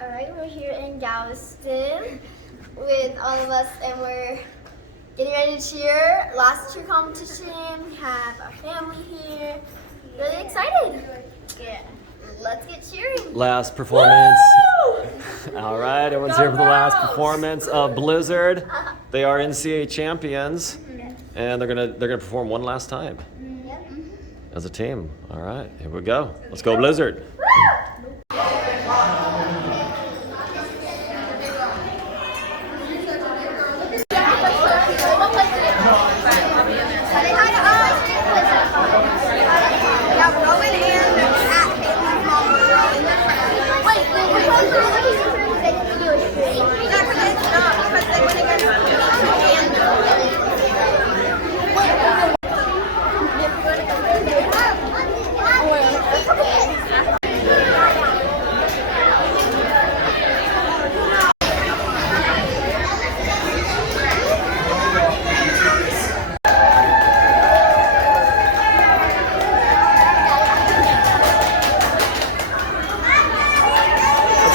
Alright, we're here in Galveston with all of us and we're getting ready to cheer. Last cheer competition. We have our family here. Really excited. Yeah. Let's get cheering. Last performance. All right, everyone's here for the last performance of Blizzard. They are NCAA champions, and they're gonna perform one last time as a team. All right, here we go. Let's go Blizzard.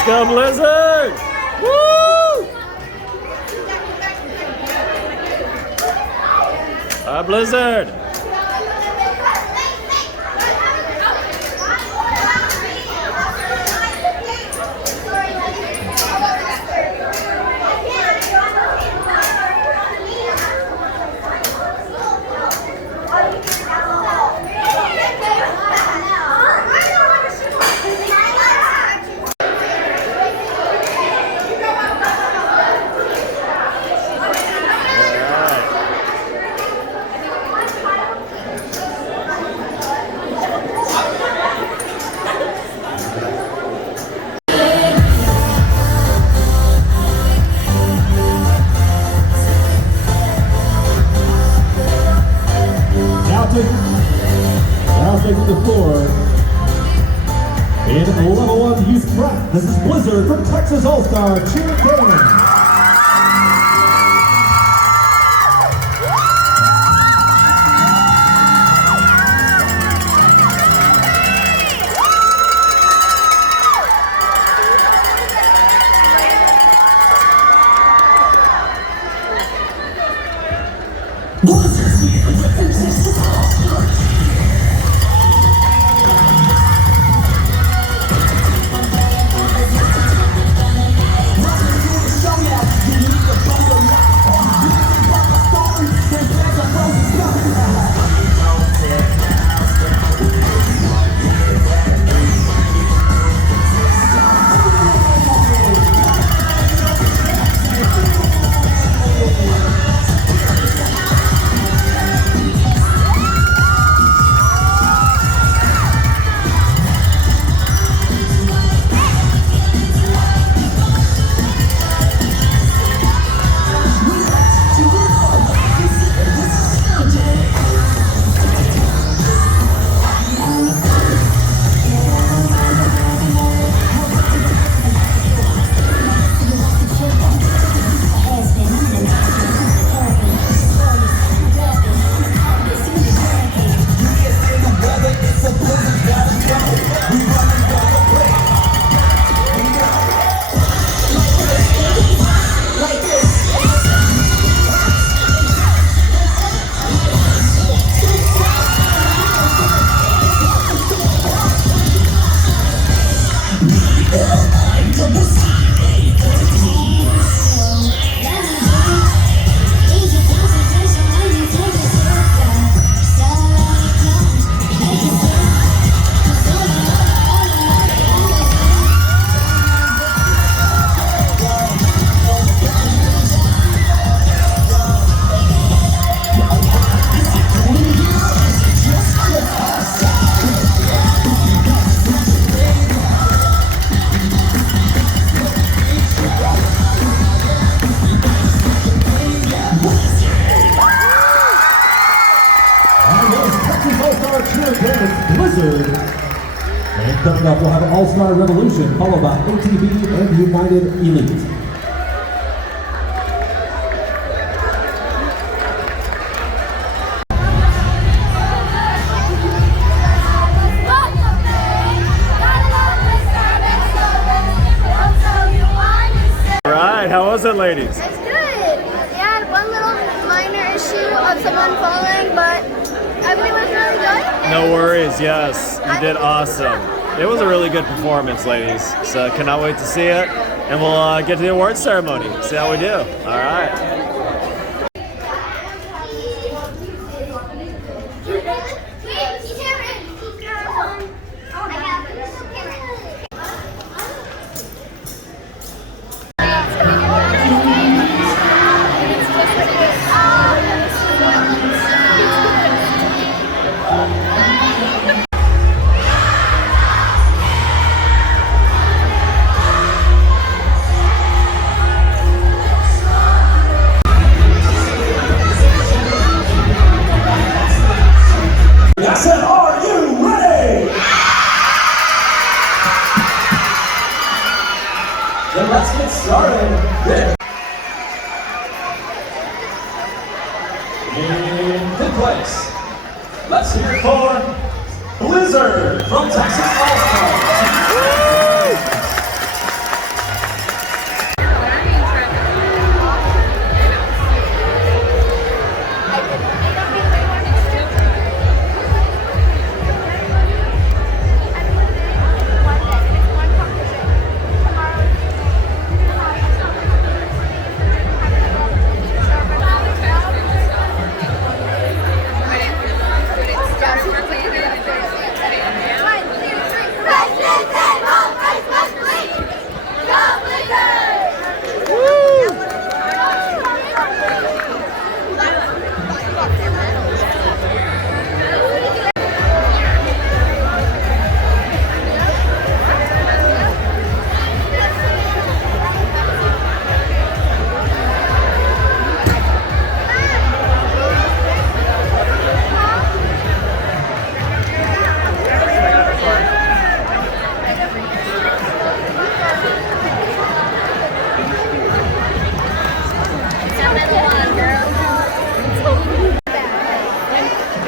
Go Blizzard! Woo! Blizzard! Now taking the floor in level 1 youth prep. This is Blizzard from Texas All-Star Cheer Band. Blizzard. And coming up, we'll have All-Star Revolution, followed by OTB and United Elite. How was it, ladies? It's good. We had one little minor issue of someone falling, but everything was really good. No worries, yes. You did awesome. It was a really good performance, ladies. So cannot wait to see it. And we'll get to the award ceremony. See how we do. All right. I said, are you ready? Then let's get started. In fifth place, let's hear it for Blizzard from Texas All-Stars.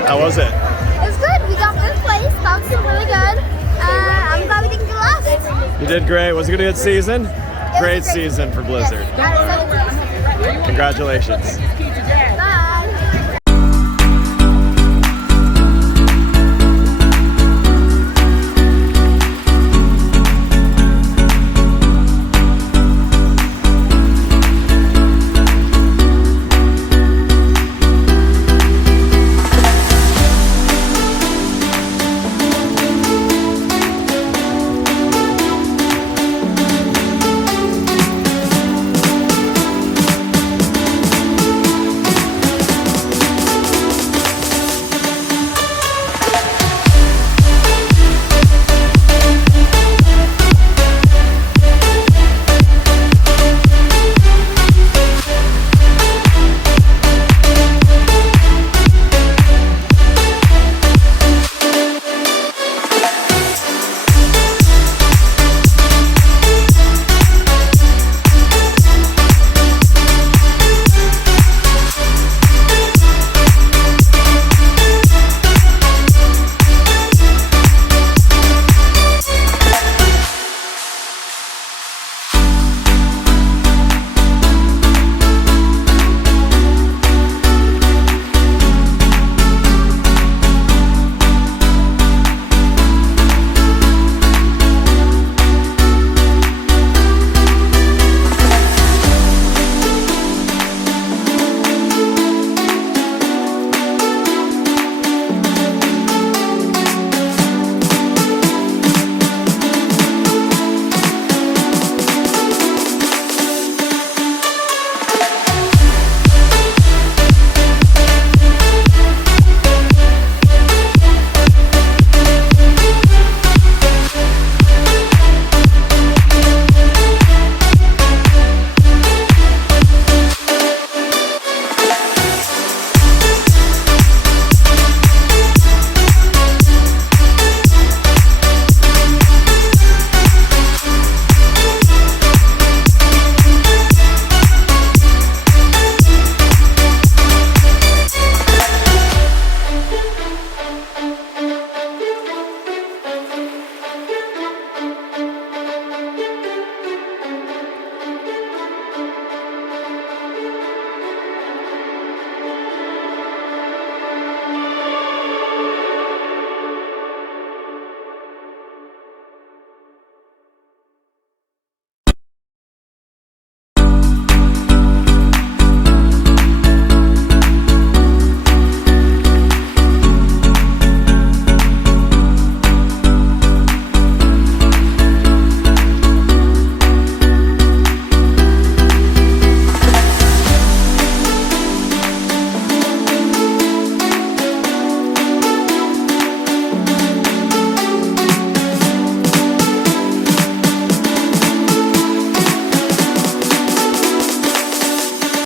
How was it? It was good. We got fifth place. That was really good. I'm glad we didn't get last. You did great. Was it a good season? Great season for Blizzard. Out of 17. Congratulations.